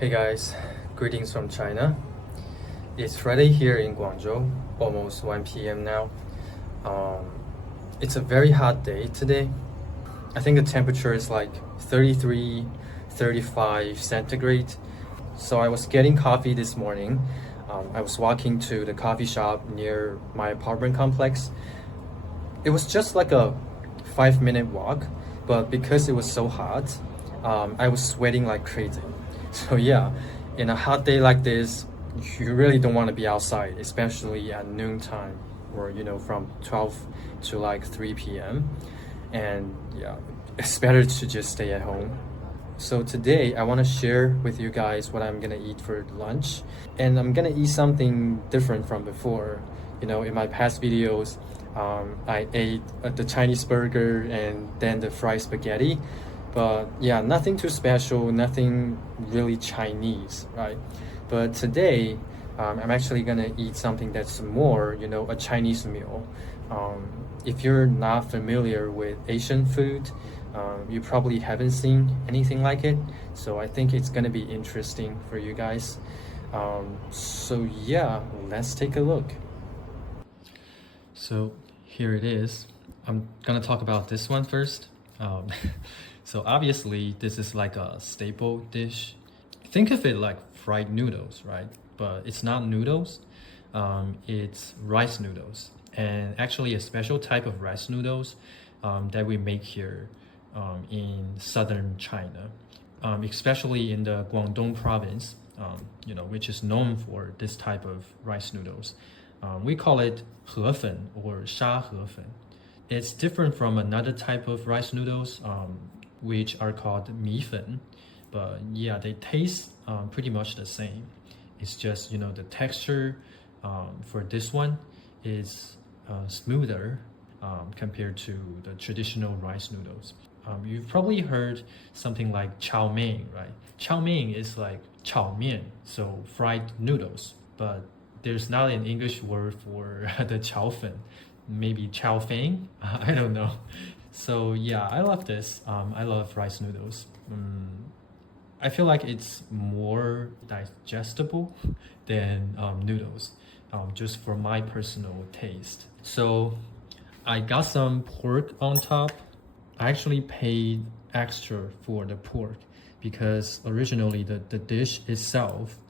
Hey guys, greetings from China. It's Friday here in Guangzhou, almost 1 p.m. now. Um, it's a very hot day today. I think the temperature is like 33, 35 centigrade. So I was getting coffee this morning. I was walking to the coffee shop near my apartment complex. It was just like a 5 minute walk, but because it was so hot, I was sweating like crazy. So yeah, in a hot day like this, you really don't want to be outside, especially at noontime or from 12 to like 3 p.m. And yeah, it's better to just stay at home. So today I want to share with you guys what I'm gonna eat for lunch, and I'm gonna eat something different from before. In my past videos, I ate the Chinese burger and then the fried spaghetti, but yeah, nothing too special, nothing really Chinese, right? But today, I'm actually gonna eat something that's more, a Chinese meal. If you're not familiar with Asian food, you probably haven't seen anything like it. So I think it's gonna be interesting for you guys. So yeah, let's take a look. So here it is. I'm gonna talk about this one first. Um, so obviously this is like a staple dish. Think of it like fried noodles, right? But it's not noodles. It's rice noodles, and actually a special type of rice noodles that we make here in southern China, especially in the Guangdong province, which is known for this type of rice noodles. We call it 河粉 or 沙河粉. It's different from another type of rice noodles, which are called 米粉. But yeah, they taste pretty much the same. It's just, the texture for this one is smoother compared to the traditional rice noodles. You've probably heard something like chow mein, right? Chow mein is like 炒面, so fried noodles. But there's not an English word for the 炒粉. Maybe chow fang? I don't know. So yeah, I love this. I love rice noodles. I feel like it's more digestible than noodles, just for my personal taste. So I got some pork on top. I actually paid extra for the pork because originally the dish itself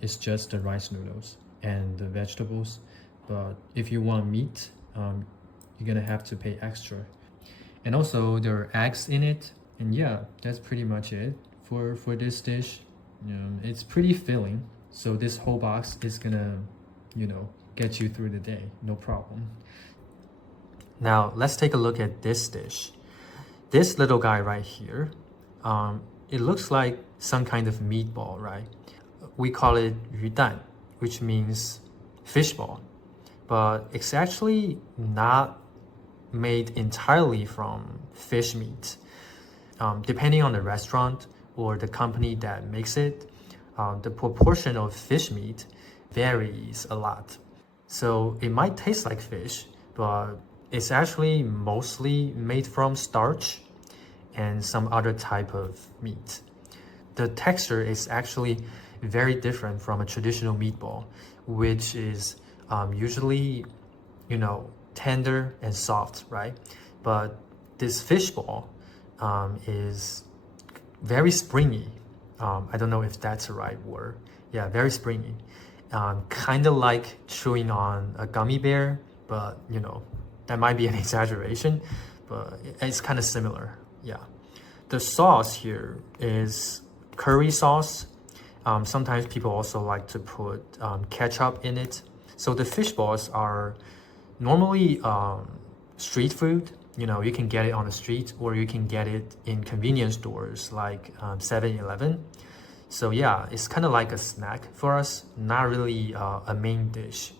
is just the rice noodles and the vegetables. But if you want meat, you're gonna have to pay extra. And also there are eggs in it. And yeah, that's pretty much it for this dish. It's pretty filling. So this whole box is gonna, get you through the day, no problem. Now let's take a look at this dish. This little guy right here, it looks like some kind of meatball, right? We call it 鱼蛋, which means fishball. But it's actually not made entirely from fish meat. Depending on the restaurant or the company that makes it, the proportion of fish meat varies a lot. So it might taste like fish, but it's actually mostly made from starch and some other type of meat. The texture is actually very different from a traditional meatball, which is usually, tender and soft, right? But this fishball is very springy. I don't know if that's the right word. Yeah, very springy. Kind of like chewing on a gummy bear, but that might be an exaggeration, but it's kind of similar. Yeah. The sauce here is curry sauce. Sometimes people also like to put ketchup in it. So the fish balls are normally street food. You can get it on the street or you can get it in convenience stores like 7-Eleven. So yeah, it's kind of like a snack for us, not really a main dish,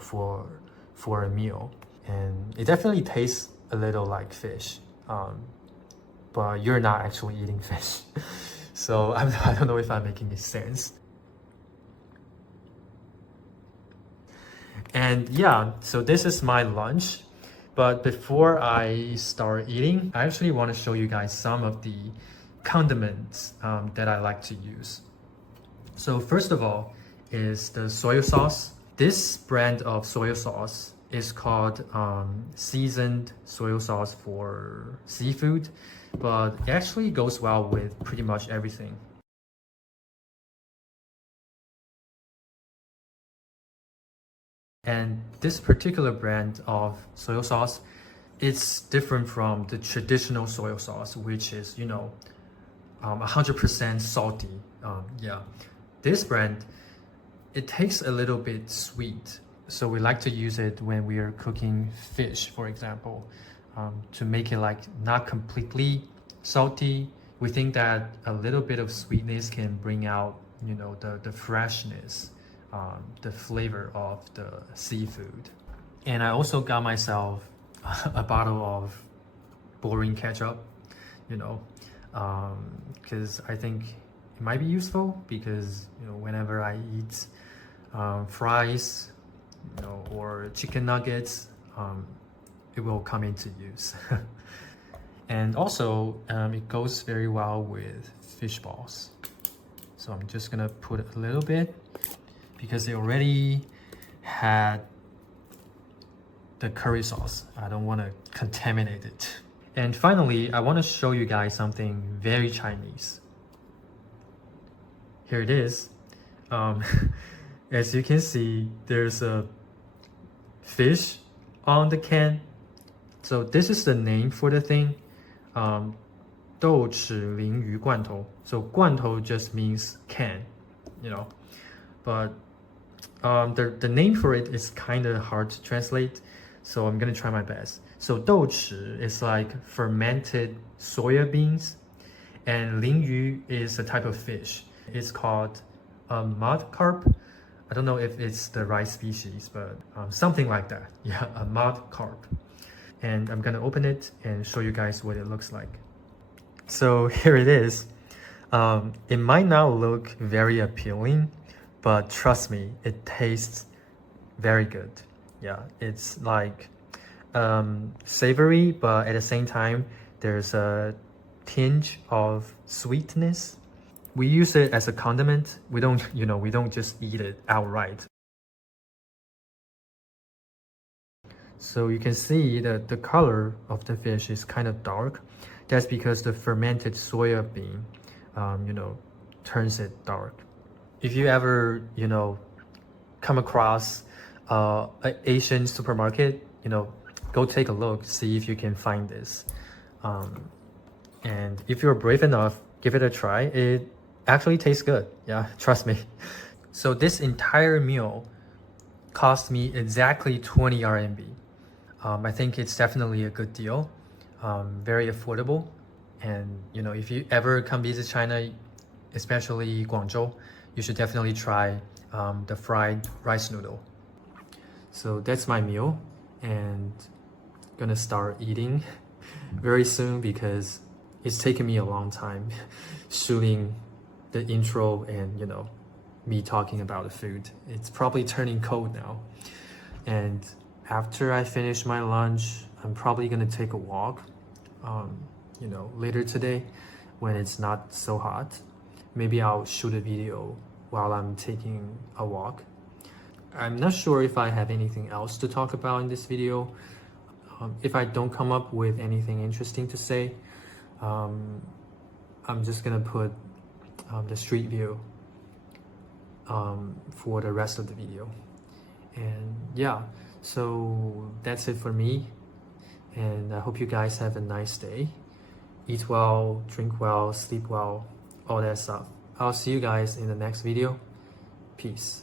for a meal. And it definitely tastes a little like fish, but you're not actually eating fish. So I don't know if I'm making sense. And yeah, so this is my lunch. But before I start eating, I actually want to show you guys some of the condiments that I like to use. So first of all is the soy sauce. This brand of soy sauce is called seasoned soy sauce for seafood, but it actually goes well with pretty much everything. And this particular brand of soy sauce, it's different from the traditional soy sauce, which is, 100% salty. Yeah, this brand, it tastes a little bit sweet. So we like to use it when we are cooking fish, for example, to make it like not completely salty. We think that a little bit of sweetness can bring out, the freshness, the flavor of the seafood. And I also got myself a bottle of boring ketchup, because I think it might be useful because, whenever I eat fries, or chicken nuggets, it will come into use. And also, it goes very well with fish balls. So I'm just gonna put a little bit because they already had the curry sauce. I don't want to contaminate it. And finally, I want to show you guys something very Chinese. Here it is. As you can see, there's a fish on the can. So this is the name for the thing. 豆豉鲮鱼罐头. So 罐头 just means can, but the name for it is kind of hard to translate, so I'm gonna try my best. So 豆豉 is like fermented soya beans, and 鲮鱼 is a type of fish. It's called a mud carp. I don't know if it's the right species, but something like that. Yeah, a mud carp. And I'm gonna open it and show you guys what it looks like. So here it is. It might not look very appealing, but trust me, it tastes very good. Yeah, it's like savory, but at the same time, there's a tinge of sweetness. We use it as a condiment. We don't just eat it outright. So you can see that the color of the fish is kind of dark. That's because the fermented soya bean, turns it dark. If you ever, come across an Asian supermarket, go take a look, see if you can find this. And if you're brave enough, give it a try. It actually tastes good. Yeah, trust me. So this entire meal cost me exactly 20 RMB. I think it's definitely a good deal, very affordable. And if you ever come visit China, especially Guangzhou, you should definitely try the fried rice noodle. So that's my meal, and I'm gonna start eating very soon because it's taken me a long time shooting the intro and me talking about the food. It's probably turning cold now, and after I finish my lunch, I'm probably gonna take a walk, later today when it's not so hot. Maybe I'll shoot a video while I'm taking a walk. I'm not sure if I have anything else to talk about in this video. If I don't come up with anything interesting to say, I'm just gonna put the street view for the rest of the video. And yeah, so that's it for me, and I hope you guys have a nice day. Eat well, drink well, sleep well, all that stuff. I'll see you guys in the next video. Peace.